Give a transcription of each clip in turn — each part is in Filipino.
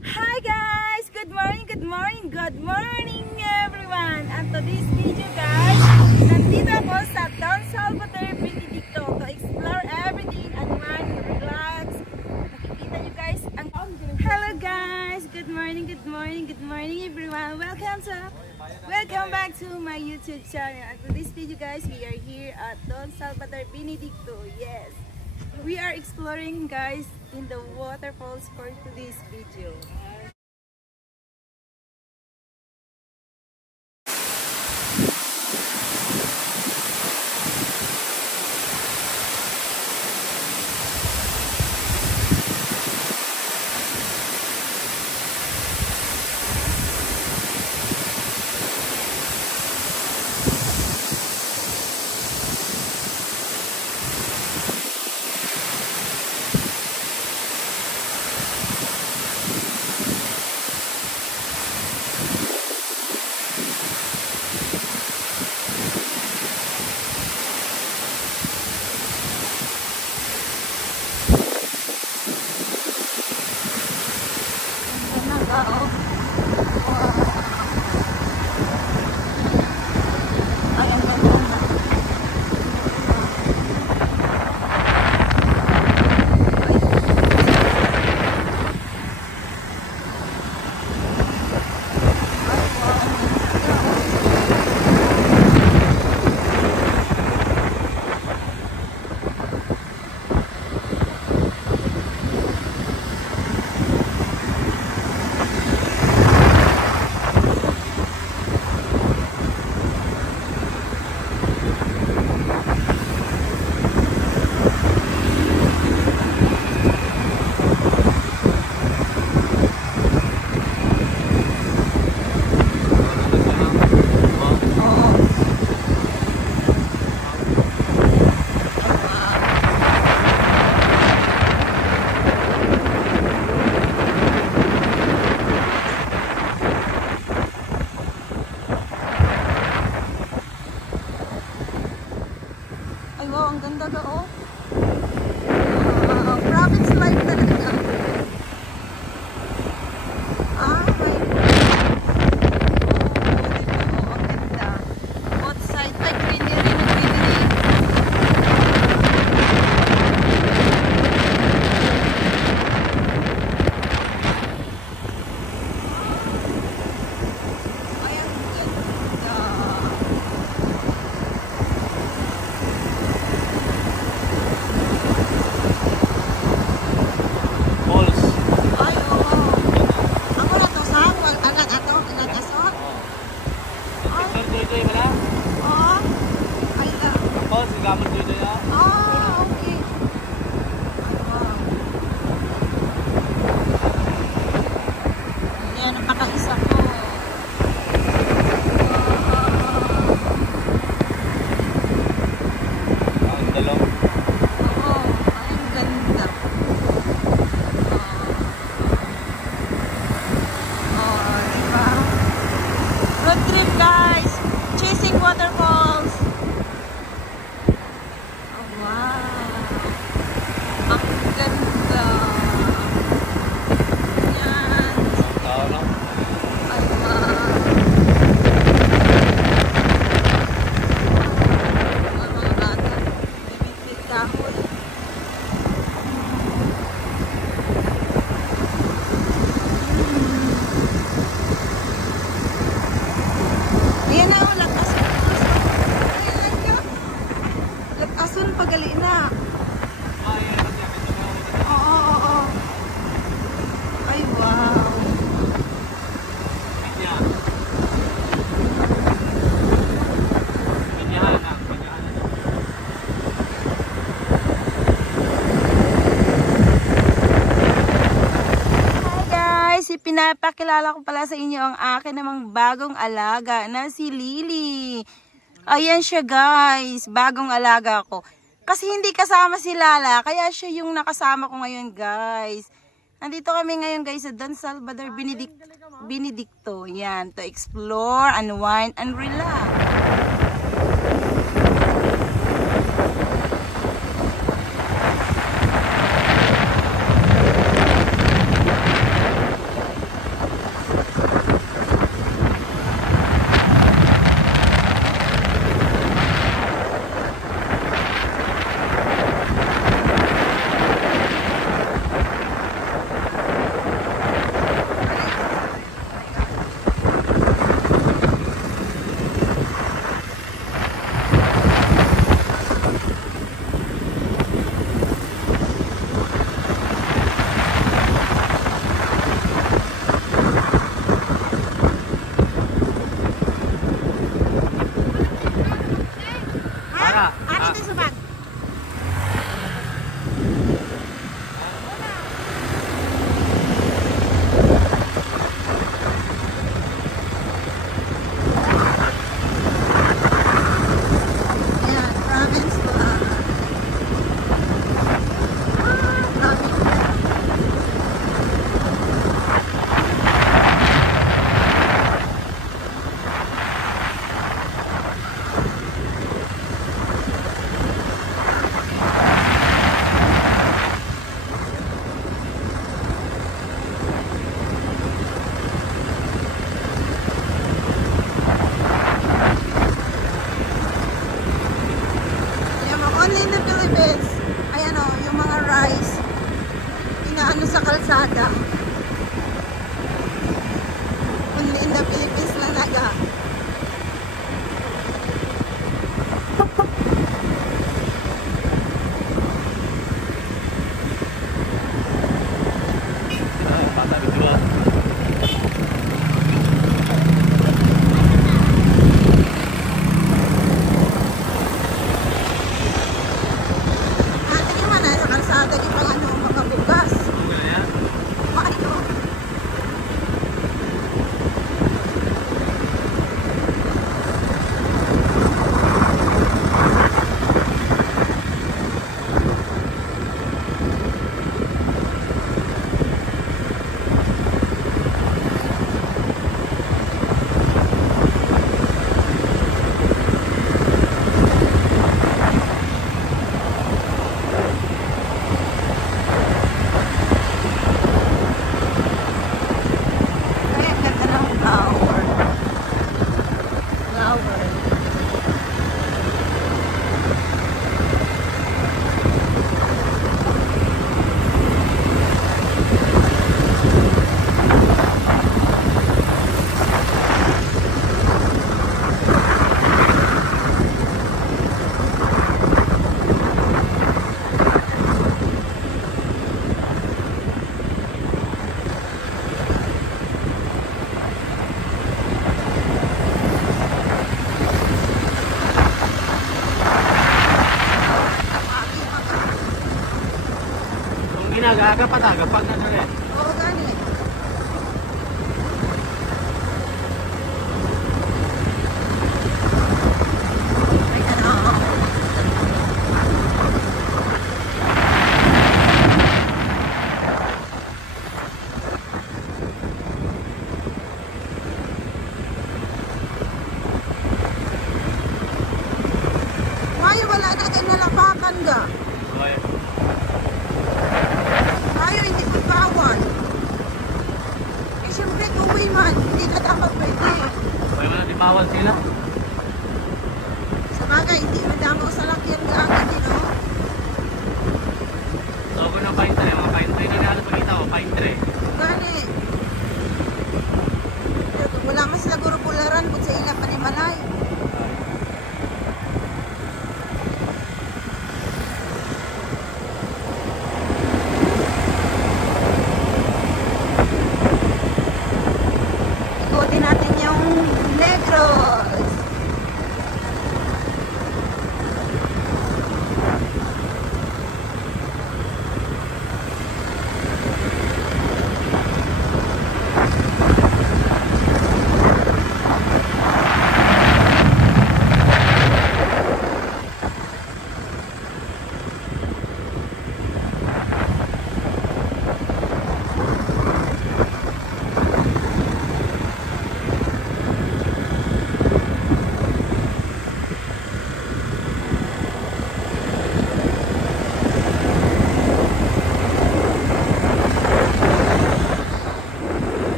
Hi guys! Good morning everyone! And today's video guys, nandito ako sa Don Salvador, Benedicto to explore everything and relax. Nakikita nyo guys ang... Hello guys! Good morning everyone! Welcome back to my YouTube channel. And today's video guys, we are here at Don Salvador, Benedicto. Yes! We are exploring guys in the waterfalls for today's video. Ang ganda ka oh. Province life talaga. Ah, my God. Ang ganda. Both sides ay greenery. Ay, ang ganda. Waterfalls. Oh, wow. Ang ganda. Yan. Ay, wow. Mga bata. Bibit-bit dahon. Ayan na, lakas. Asun pagali na. Oo. Ay, wow. Hi guys, pinapakilala ko pala sa inyo ang akin namang bagong alaga na si Lily. Ayan siya guys, bagong alaga ko. Kasi hindi kasama si Lala, kaya siya yung nakasama ko ngayon guys. Nandito kami ngayon guys sa Don Salvador, Benedicto. Yan, to explore, unwind, and relax. Gapat na dali. Oo, gani. Ay, ano? Mayo wala na kayo nalapakan ga. Okay. Mayo hindi ko bawal. Eh siyempre uwi man, hindi na dapat pwede. Kaya mo na di bawal sila. Sa bagay, hindi madamo sa lakyan ga agad din, no? So kung ng pine tree, mga pine tree na niya pagkita ko, pine tree. Gani. Pero kung wala mas sila guro pularan, kung sa ilang panimalay. Ikutin natin yung Negros.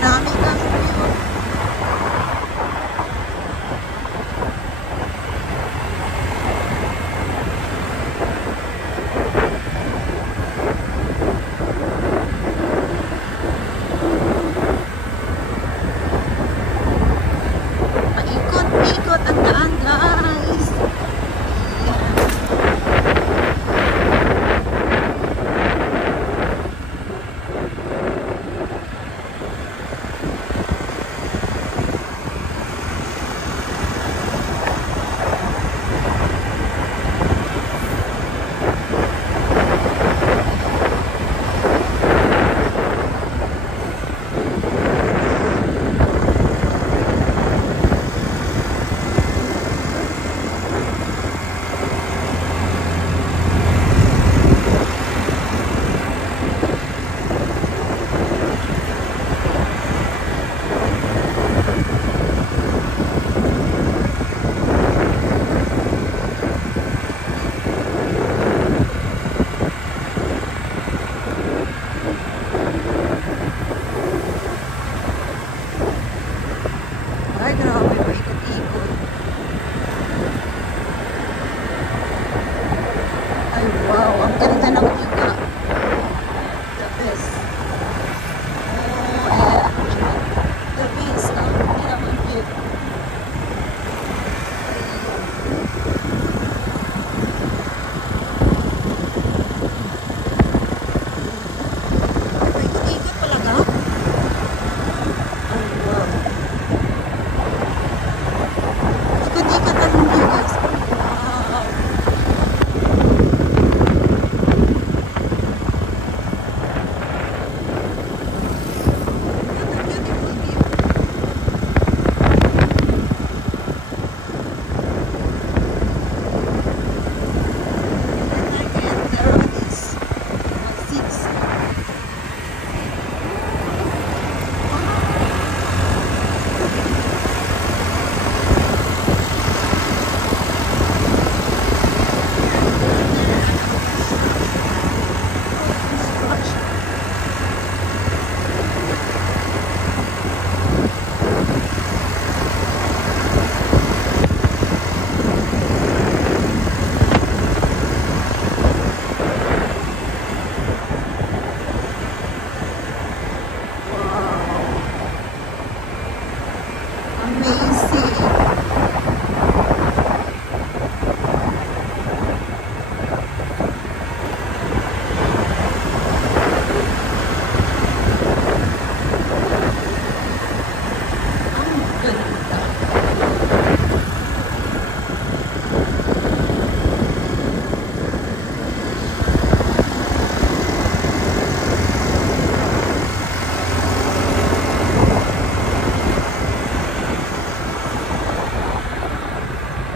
Marami kang view. Paikot-ikot ang daan, guys. Ay, grabe, paikot-ikot. Ay, wow, ang ganda ng view. The best. Oh, yeah. The best. Ang ganda ng view. Paikot-ikot talaga. Ay, wow. Ikot-ikot ang view, guys. Wow.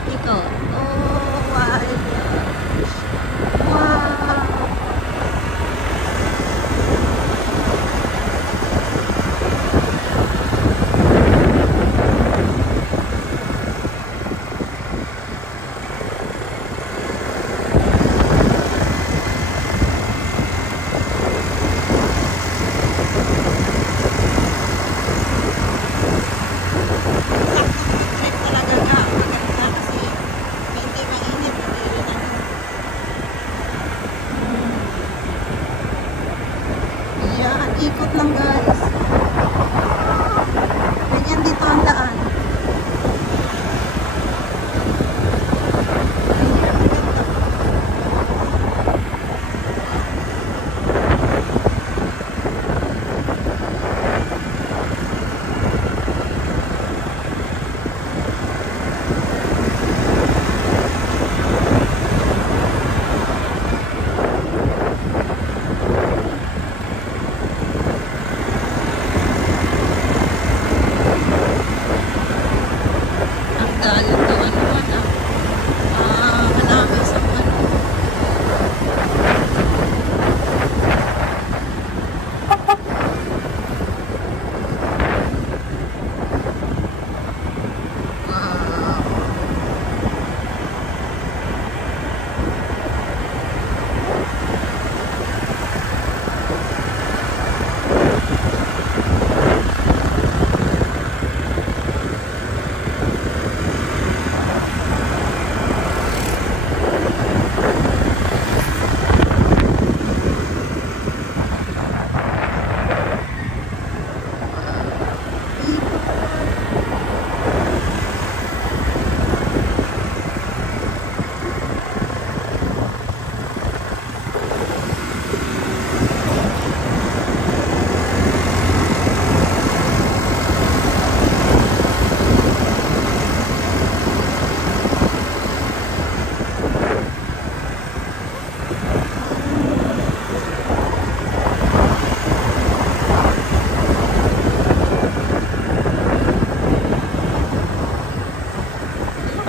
Ito. Oh my gosh. Wow. Trip talaga ka. Maganda kasi hindi mainit. Yan, ikot lang guys. Ganyan dito ang daan. Ang dalan doon naman manami sa ano.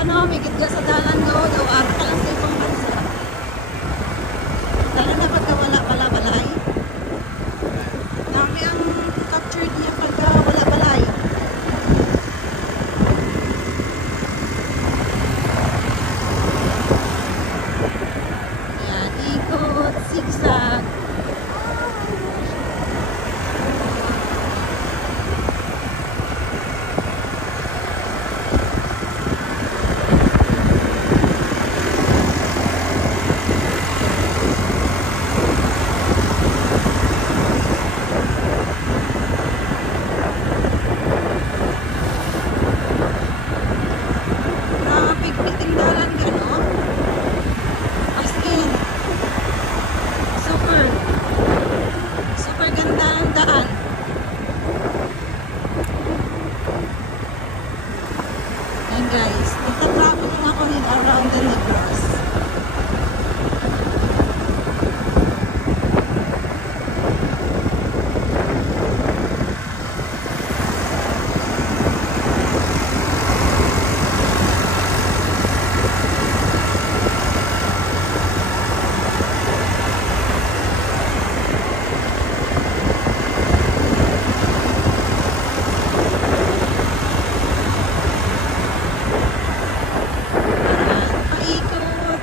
Ano, may gitga sa dalan ko, daw ara ka lang sa ibang bansa. Dalan na pagka wala pala balay. Dami ang captured niya pagka wala balay. Yan, ikot, zigzag. Napigpiting dalan ka, no? As in, super, super ganda ang daan. And guys, itatravel lang ako rin around the Negros. Paikot.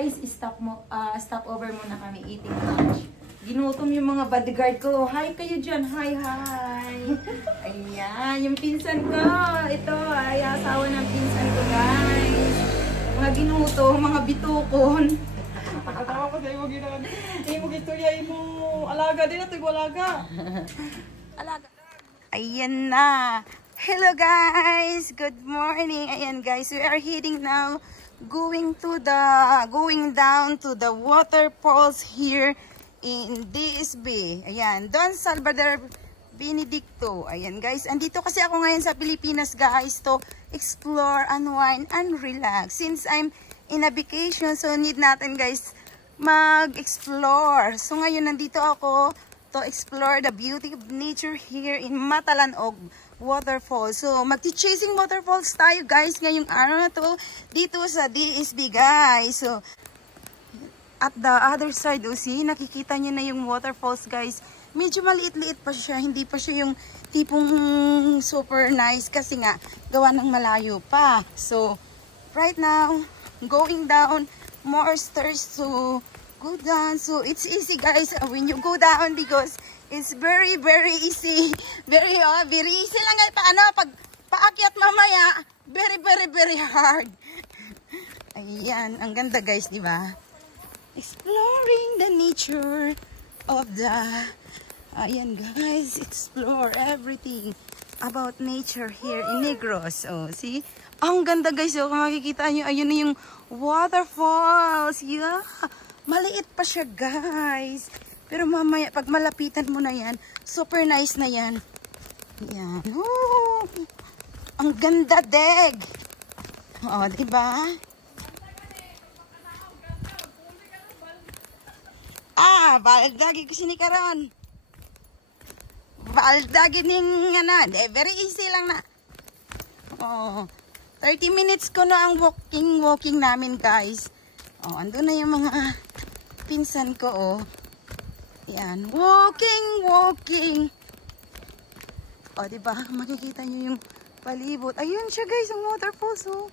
guys, stop over muna kami eating lunch. Ginutom yung mga bodyguard ko. Hi kayo dyan. Hi. Ayan, yung pinsan ko. Ito ay asawa ng pinsan ko, guys. Mga ginutom, mga bitukon. Nakatawa ko sa iyo ginaan. Imo giturya imo alaga din ato alaga. Alaga. Ayan na. Hello guys. Good morning. Ayan guys, we are heading now going down to the waterfalls here in DSB. Ayan, Don Salvador Benedicto. Ayan guys, andito kasi ako ngayon sa Pilipinas guys to explore, unwind, and relax. Since I'm in a vacation, so need natin guys mag-explore. So ngayon nandito ako to explore the beauty of nature here in Matalanog Waterfall. So magti-chasing waterfalls tayo guys ngayong araw na to dito sa DSB guys. So at the other side, see, nakikita nyo na yung waterfalls guys. Medyo maliit-liit pa siya, hindi pa siya yung tipong super nice kasi nga gawa ng malayo pa. So right now, going down, more stairs to go down. So it's easy guys when you go down because it's very easy. Very easy lang nga pag paakyat mamaya, very hard. Ayan, ang ganda guys, di ba? Exploring the nature of the, ayan guys, explore everything about nature here in Negros. Oh, see? Ang ganda guys, oh, kung makikita nyo, ayun na yung waterfalls. Yeah, maliit pa siya guys. Pero mamaya, pag malapitan mo na yan, super nice na yan. Yan. Oh, ang ganda, deg. Oh, diba? Baldagi ko sinikaron. Baldagi ning very easy lang na. Oh, 30 minutes ko na ang walking namin guys. Oh, ando na yung mga pinsan ko oh. Yan, walking. Oh, diba? Makikita nyo yung palibot. Ayun siya guys, ang waterfalls oh.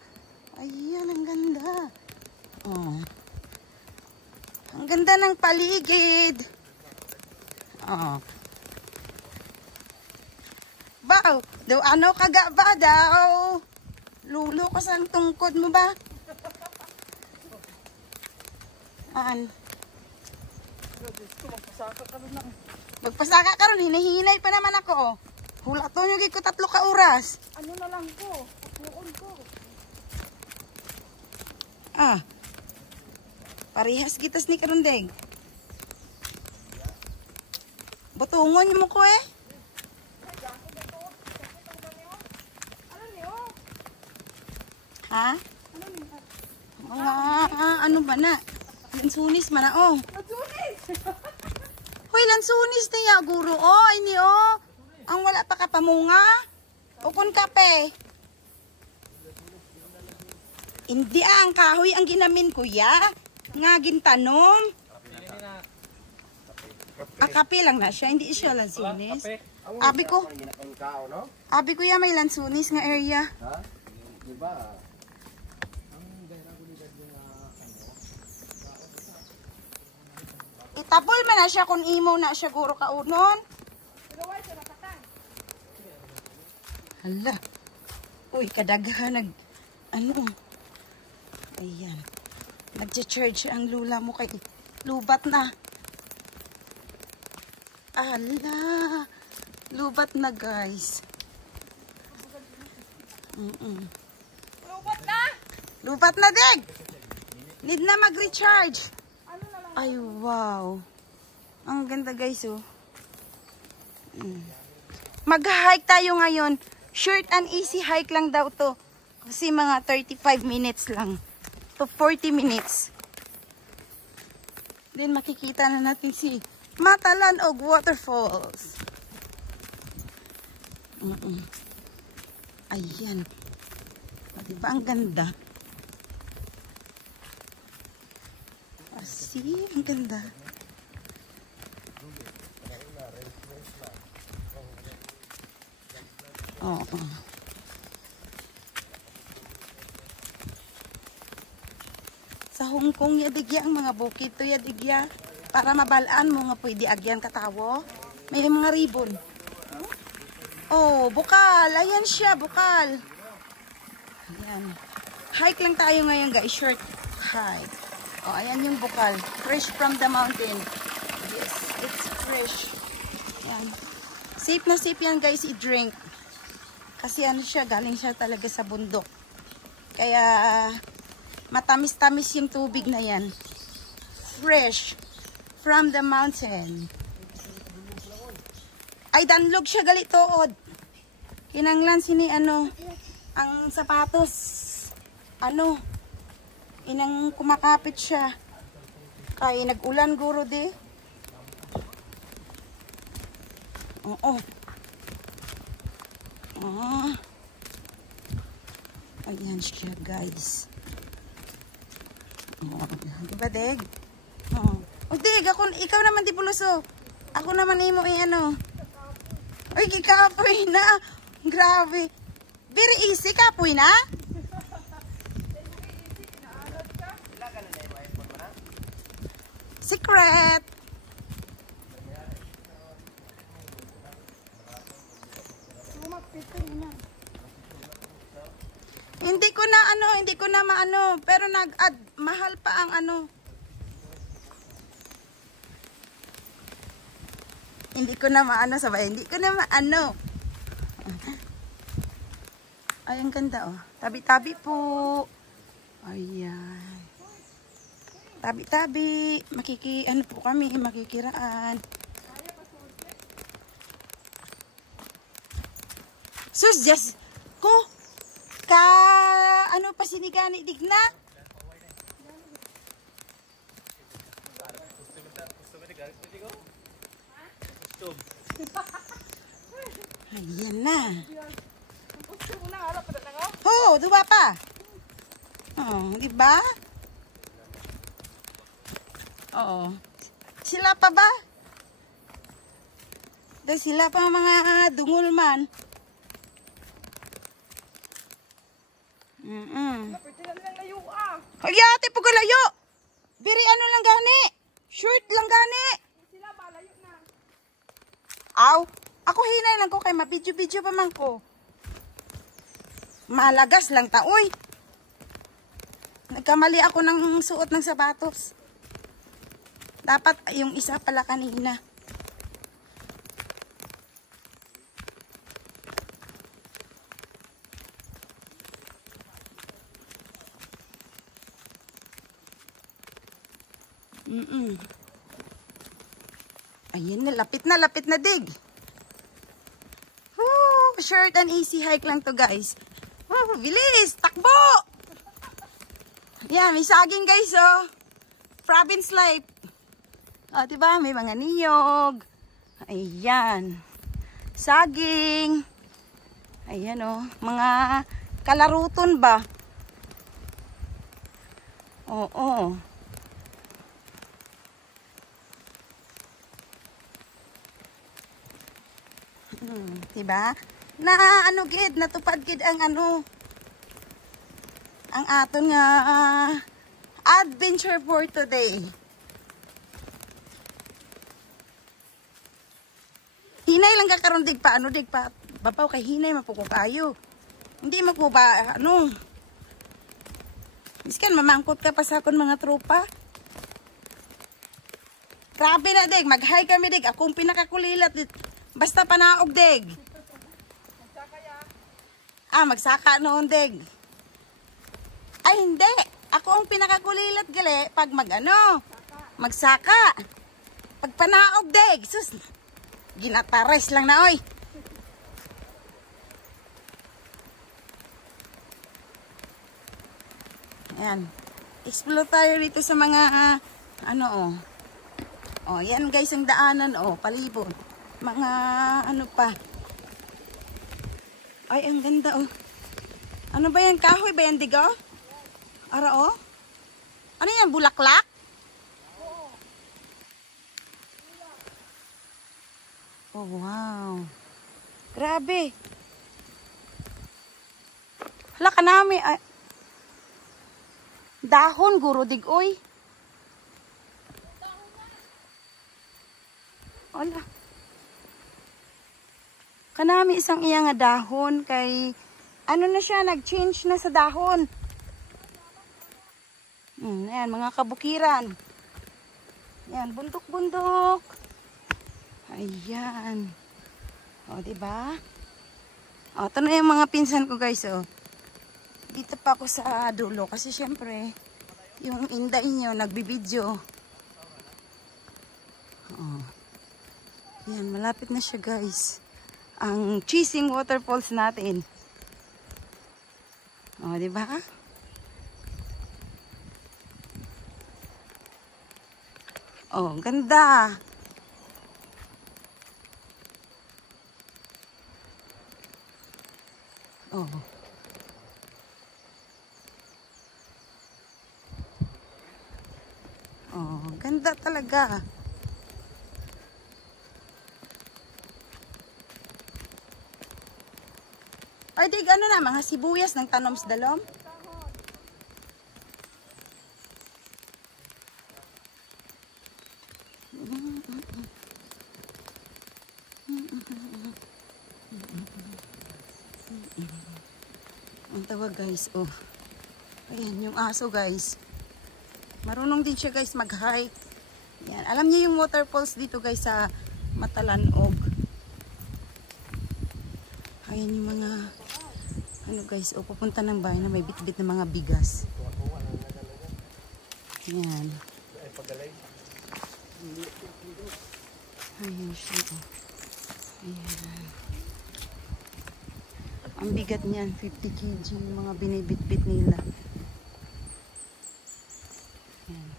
Ayan, ang ganda. Oh. Ang ganda ng paligid. Oh. Bao, daw ano kaga ba daw? Lulo ka sa tungkod mo ba? Magpasaka ka ron, hinahinay pa naman ako. Oh. Hulato nyo ko 3 ka oras. Ano na lang ko? Puon ko. Parehas gitas ni karundeng. Butungon mo ko eh. Ha? Mga ano ba na? Lansunis man na oh. Lansunis. Hoy, lansunis niya guro oh, ay ni oh. Ang wala pa ka pamunga. Ukon kape. Hindi ang kahoy ang ginamin kuya. Nga gintanom. Kape lang na siya, hindi siya lansunis. Abi ko ya may lansunis nga area. Ha? Diba? Itapol man na siya kung imo na siya guro kaunon. Hala. Uy, kadaghan ano. Ayan. Nag-charge ang lula mo kay lubat na. Ala. Lubat na guys. Lubat na din. Need na mag-recharge. Ay wow. Ang ganda guys oh. Mag-hike tayo ngayon. Short and easy hike lang daw to. Kasi mga 35 minutes lang. To 40 minutes. Then makikita na natin si Matalanog Waterfalls. Ayan. Diba ang ganda? See, ang ganda. Oo. Sa Hong Kong yadigya ang mga bukid to yadigya. Para mabalaan mo nga pwede agyan katawo. May mga ribbon. Oh, bukal. Ayan siya, bukal. Ayan. Hike lang tayo ngayon guys. Short hike. Oh, ayan yung bukal. Fresh from the mountain. Yes, it's fresh. Ayan. Safe na safe yan guys i-drink. Kasi ano siya, galing siya talaga sa bundok. Kaya matamis-tamis yung tubig na yan. Fresh from the mountain. Ay, danlog siya gali tuod. Kinanglan sini ano, ang sapatos. Ano, inang kumakapit siya. Kay nag-ulan guro di. Oo. Oh. Ayan siya guys. Oh, diba Deg? Oh. Oh Deg, ikaw naman di puluso. Ako naman imo ano. Uy, kikapoy na. Grabe. Very easy kapoy na. Secret. Hindi ko na maano, pero nag-add, mahal pa ang ano. Hindi ko na maano, sabay, hindi ko na maano. Ay, ang ganda oh. Tabi-tabi po. Ayan. Tabi-tabi. Ano po kami, makikiraan. Sus, just ko. Ano pa sinigani digna? Ayan na. Oh, diba pa? Oh, diba? Oo. Sila pa ba? Dahil sila pa mga dungol man. Ay, ate, pagalayo. Biri ano lang gani? Short lang gani. Sila ba, layo na. Aw, ako hinay lang ko kay mabidyo-bidyo pa man ko. Malagas lang ta, uy. Nagkamali ako ng suot ng sapatos. Dapat yung isa pala kanina. Ayan na, lapit na dig. Woo, short and easy hike lang to guys. Woo, bilis, takbo! Yan, may saging guys oh. Province life. O, diba? May mga niyog. Ayan. Saging. Ayan oh. Mga kalaruton ba? Oo. Diba? Na ano gid, natupad gid ang ano. Ang aton nga adventure for today. Hinay lang ka karon dig pa ano dig pa. Bapaw kay hinay mapuko kayo. Hindi mo ba ano. Miskan mamangkot ka pa sa akon mga tropa. Grabe na dig, mag-hike kami dig. Akong pinakakulilat dit. Basta panaog dig. Magsaka noon dig. Ay hindi. Ako ang pinakakulilat gali pag magsaka. Pag panaog dig. Sus. Ginatares lang na oy. Ayan. Explore tayo dito sa mga yan guys ang daanan palibot. Mga ano pa. Ay, ang ganda Ano ba yan? Kahoy ba yan, diga? Ara Ano yan? Bulaklak? Oh, wow. Grabe. Hala ka namin. Ay. Dahon guro digoy. Ala. Kanami isang iya nga dahon kay ano na siya, nag-change na sa dahon. Ayan, mga kabukiran. Ayan, bundok-bundok. Ayan. O, diba? O, ito na yung mga pinsan ko guys, o. Dito pa ako sa dulo kasi syempre, yung inday nyo, nagbibideo. O. Ayan, malapit na siya guys. Ang Chising Waterfalls natin. O, diba? Oh, ganda. Oh. Oh, ganda talaga. Ay, dig, ano na, mga sibuyas ng tanom sa dalom? Ang tawag guys, oh. Ayan, yung aso guys. Marunong din siya guys mag-hike. Yan. Alam niyo yung waterfalls dito guys sa Matalanog. Ayan yung mga ano guys, oh, pupunta ng bahay na may bit-bit na mga bigas. Yan. Ayan siya, oh. Ayan. Ang bigat niyan, 50 kg yung mga binibit-bit nila. Ayan.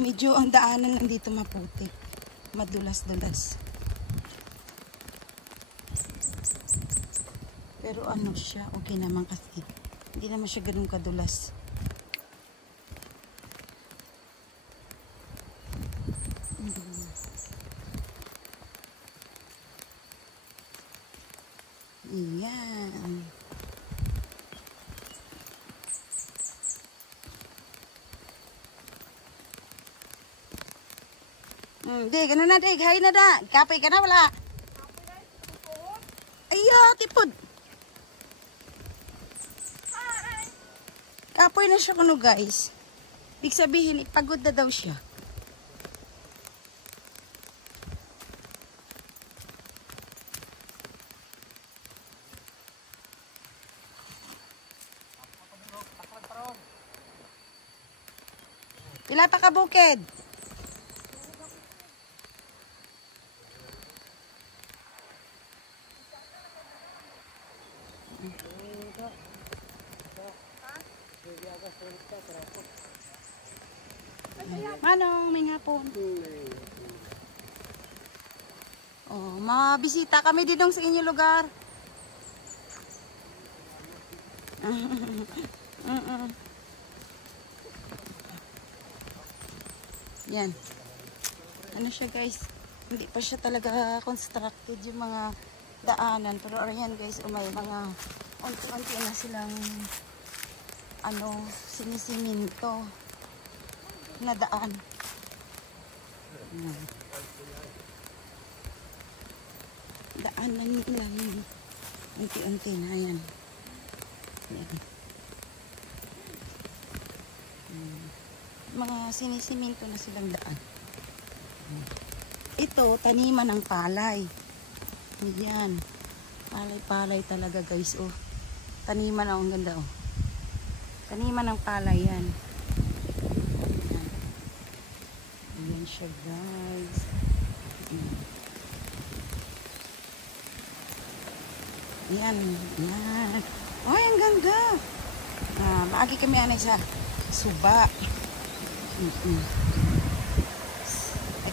Medyo ang daanan lang dito maputi. Madulas-dulas. Pero ano siya, okay naman kasi. Hindi naman siya ganun kadulas. Ayan. Dig, ano na dig? Hay na da. Kapay ka na wala. Ayo, tipod. Kapoy na siya kuno guys. Ibig sabihin, ipagod na daw siya. Pila pa ka bukid? Manong, may ngapon. Oh, mabisita kami dinong sa inyong lugar. Yan. Ano siya guys? Hindi pa siya talaga constructed yung mga daanan. Pero ayan guys, may mga unti-unti na silang ano, sinisiminto na daan. Yan. Daan lang nilang unti-unti na yan. Yan. Mga sinisiminto na silang daan. Ito, taniman ng palay. Yan. Palay-palay talaga guys. Oh. Taniman, oh, ang ganda. Oh. Taniman ng palay yan. Ayan siya guys. Yan. Yan. Oh, ang ganda. Maagi kami anay sa suba.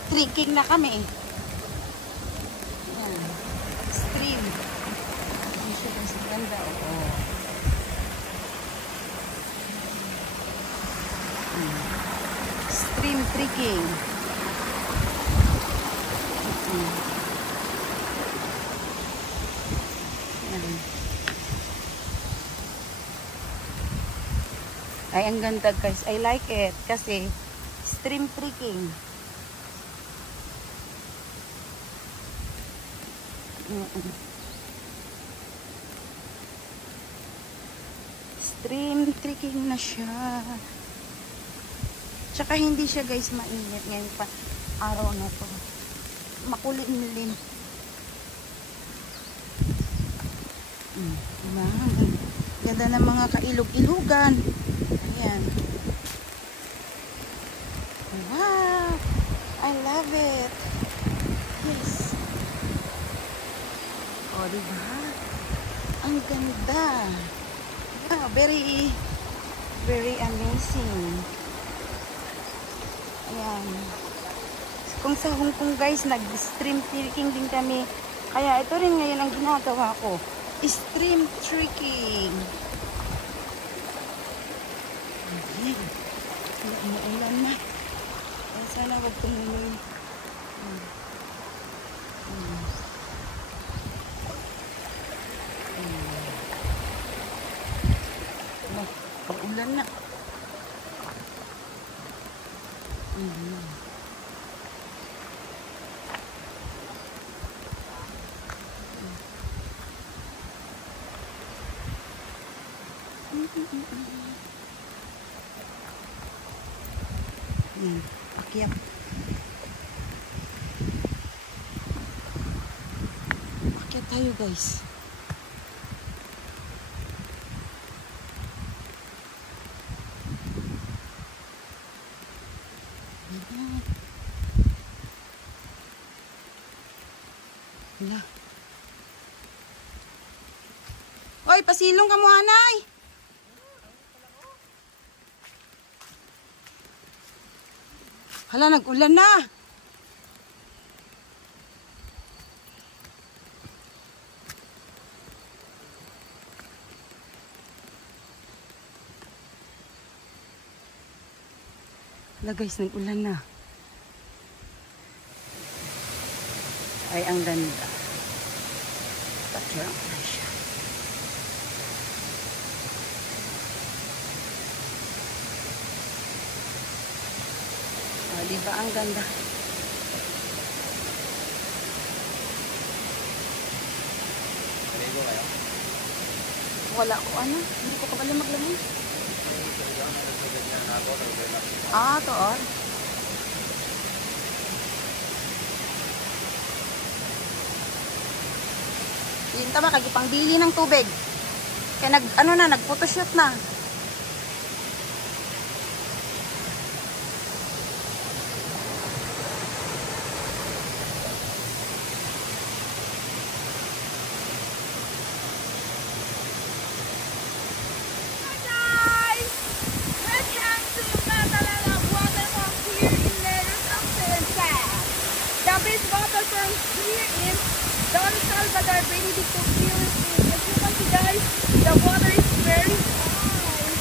Trekking na kami. Yan. Stream. Ayan siya guys. Ang ganda. Oh. Stream. Stream trekking. Yan. Ay, ang ganda guys. I like it kasi stream trekking. Stream trekking na siya. Tsaka hindi siya guys mainit ngayon pa araw na to. Makulimlim. Diba? Ganda ng mga kailog-ilugan. Ayan. Wow! I love it. Yes. O, diba? Ang ganda. Wow, very amazing. Ayan. Kung sa Hong Kong guys, nag-stream trekking din kami. Kaya ito rin ngayon ang ginagawa ko. Stream trekking. Ayan. Umuulan na. Ay, sana wag tumuloy. Paulan na. Akyat. Akyat tayo guys. Wala. Oy, pasilong ka mo, Hanay. Hala, nag-ulan na. Hala guys, nag-ulan na. Ay, ang ganda. Background na siya. O, diba ang ganda? Ligo kayo? Wala ko ano. Hindi ko kabala maglamay. Ah, toon. Yun tama, kagipang bili ng tubig. Kaya nag-photoshoot na. Don Salvador Benedicto Philippines. As you can see guys, the water is very nice.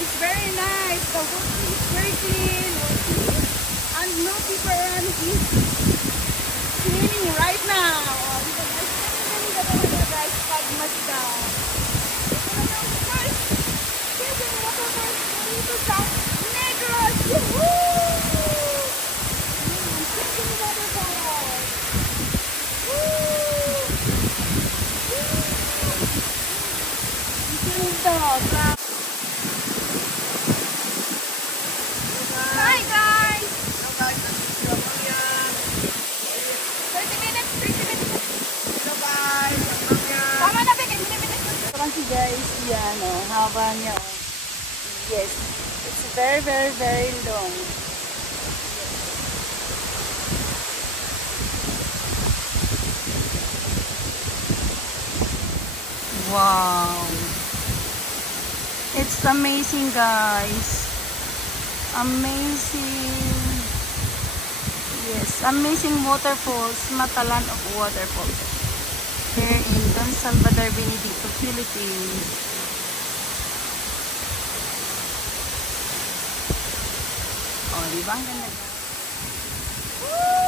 It's very nice. The water is very clean. And no people around is swimming right now. Guys, Pagmasdan. Here's the waterfall into South Negros. Woohoo! Hi guys! Hello guys, nandito ako yan. 30 minutes, 30 minutes. Hello guys, tama na, Bek, 30 minutes. Kasi guys, yan o, haba niya o. Yes, it's very, very, very long. Wow! It's amazing guys. Amazing. Yes, amazing waterfalls. Matalan of waterfalls. Here in Don Salvador Benedicto, Philippines. Oh, di ba? Ang ganda. Woo!